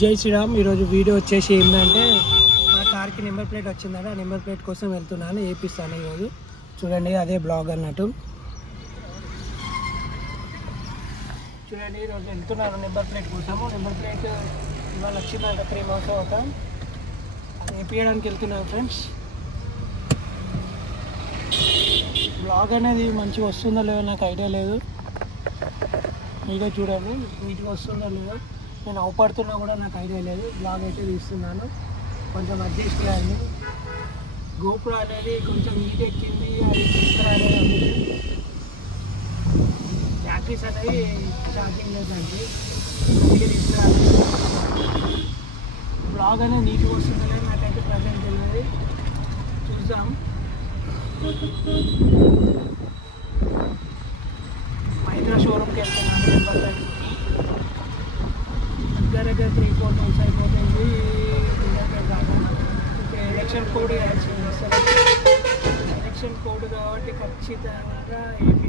జై శ్రీరామ్. ఈరోజు వీడియో వచ్చేసి ఏంటంటే మా కార్కి నెంబర్ ప్లేట్ వచ్చిందంటే ఆ నెంబర్ ప్లేట్ కోసం వెళ్తున్నాను, వేపిస్తాను ఈరోజు. చూడండి, అదే బ్లాగ్ అన్నట్టు. చూడండి, ఈరోజు వెళ్తున్నాను నెంబర్ ప్లేట్ కోసము. నెంబర్ ప్లేట్ ఇవాళ వచ్చిందంట 3 months అవుతా వేపించడానికి వెళ్తున్నాను ఫ్రెండ్స్. బ్లాగ్ అనేది మంచిగా వస్తుందో లేదో నాకు ఐడియా లేదు. మీరే చూడండి నీట్గా వస్తుందో లేదో. నేను అవపడుతున్నా కూడా నాకు ఐడియా లేదు. బ్లాగ్ అయితే తీస్తున్నాను, కొంచెం అడ్జస్ట్ చేయాలి. గోపురం అనేది కొంచెం నీట్ ఎక్కింది, అది తీసుకురాలేదు. బ్యాటరీస్ అనేవి ఛార్జింగ్ లేదండి, అందుకే తీసుకురాలి. బ్లాగ్ అనేది నీట్గా వస్తుందో లేదో నాకైతే ప్రజెంట్ తెలియదు, చూద్దాం. మహీంద్రా షోరూమ్కి వెళ్తున్నాను. దగ్గర 3-4 months అయిపోతుంది. ఇప్పుడు ఎలక్షన్ కోడ్ ఎలక్షన్ కోడ్ కాబట్టి ఖచ్చితంగా ఏపీ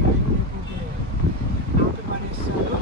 లేకపోతే పనిస్తారు.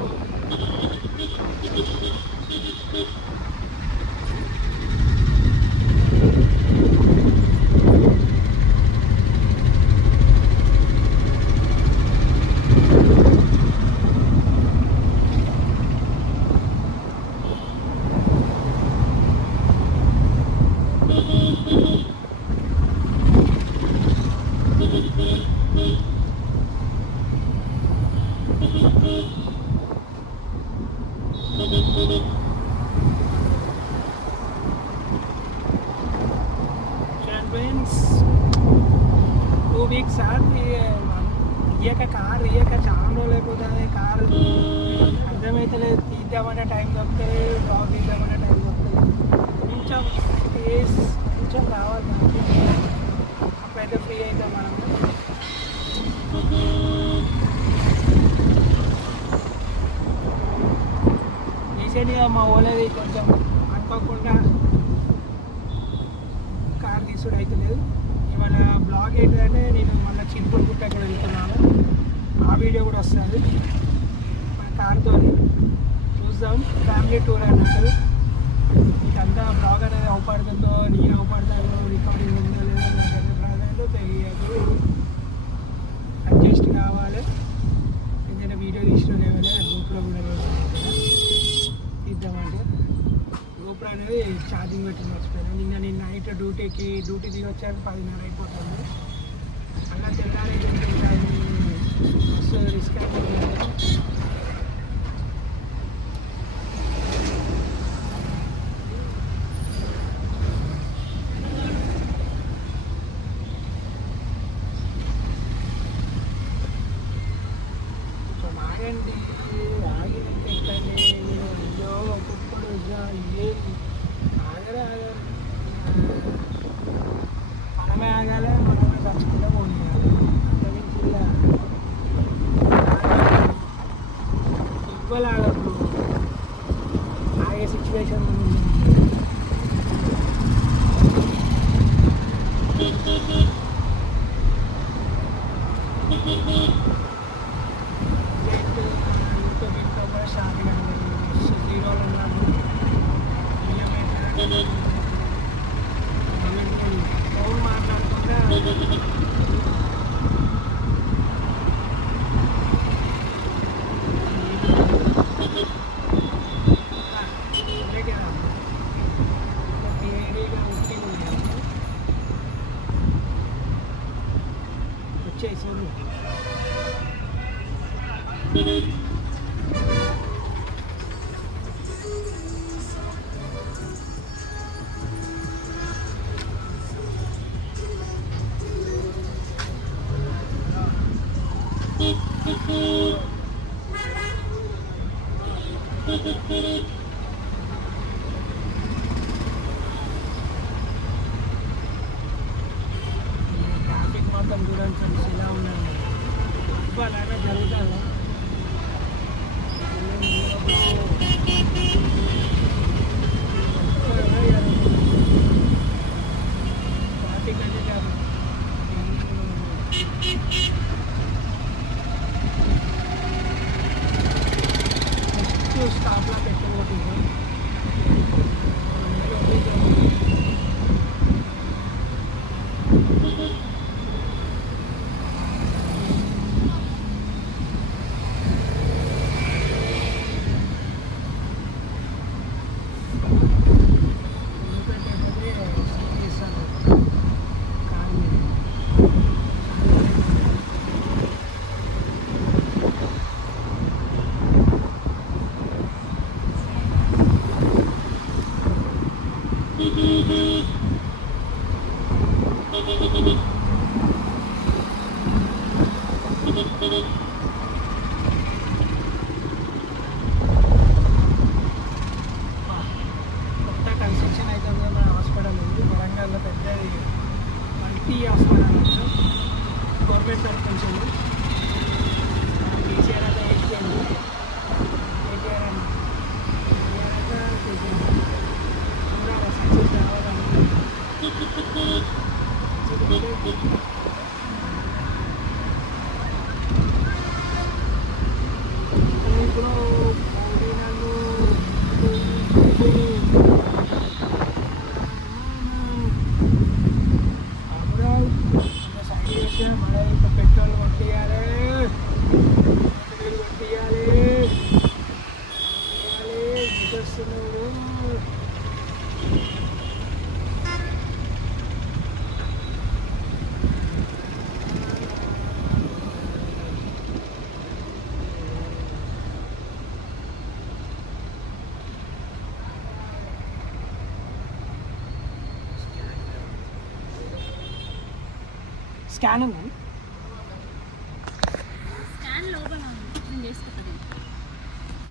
ఫ్రెండ్స్ 2 weeks కార్ చాలా రోజులు అయిపోతుంది. కారు అర్థమవుతలేదు, తీద్దామంటే టైం దొరుకుతుంది, బ్లాగ్ తీద్దామంటే టైం దొరుకుతుంది. కొంచెం రావాలి, అప్పుడైతే ఫ్రీ అవుతాం మనం. రీసెంట్గా మా ఓలేది కొంచెం అనుకోకుండా కార్ తీసుడు అవుతలేదు. ఇవాళ బ్లాగ్ ఏంటంటే నేను మళ్ళీ చింతూరు గుట్ట కూడా వెళ్తున్నాను, ఆ వీడియో కూడా వస్తుంది మన కార్తో. చూద్దాం, ఫ్యామిలీ టూర్ అన్నట్టు. మీకంతా బ్లాగ్ అనేది అవపడుతుందో, నేను అవపడతాను, రికార్డింగ్ ఉందో లేదో నాకైతే ప్రాధాన్యత తెలియదు. అడ్జస్ట్ కావాలి. ఎందుకంటే వీడియో తీసిన లేవలే, గ్రూప్లో కూడా తీద్దామంటే గోపురం అనేది ఛార్జింగ్ పెట్టి మర్చిపోయాను. నేను నైట్ డ్యూటీ దిగి వచ్చాక 10:30 అయిపోతుంది. అలా తెల్లారి మస్తు రిస్క్ అయిపోతుంది. ఆగండి, ఆగినంత ఎక్కండి. అయ్యో ఒక్కొక్కడు ఏం ఆగరే ఆగాలి. మనమే ఆగాలి, మనమే ఖర్చుకుంటే పోనీయాలి. అంతమించి ఇవ్వలాగప్పుడు ఆగే సిచ్యువేషన్ ఫోన్ మాట్లాడుకుంటే వచ్చేసి ట్రాఫిక్ మాత్రం చూడండి ఫ్రెండ్స్, ఇలా ఉన్నాను. ఇవ్వాలైనా జరుగుతుందా? ట్రాఫిక్ అంటే కాదు. స్టాప్లో పెట్టుకోవచ్చు. కొత్త కన్స్ట్రక్షన్ అయితే మన హాస్పిటల్ ఉంది వరంగల్లో పెద్దది మల్టీ హాస్పిటల్ గవర్నమెంట్ తరఫు నుంచి ఉంది కేసీఆర్ అయితే వేసిపోయింది కేటీఆర్ అని చూడాలి సక్సెస్ కావాలంటే ఇప్పుడు మోడీ నన్ను సైడ్ చేస్తే మన ఇంకా పెట్రోల్ కొట్టియాలి కొట్టియాలి వస్తున్నాడు స్కాన్ ఉందండి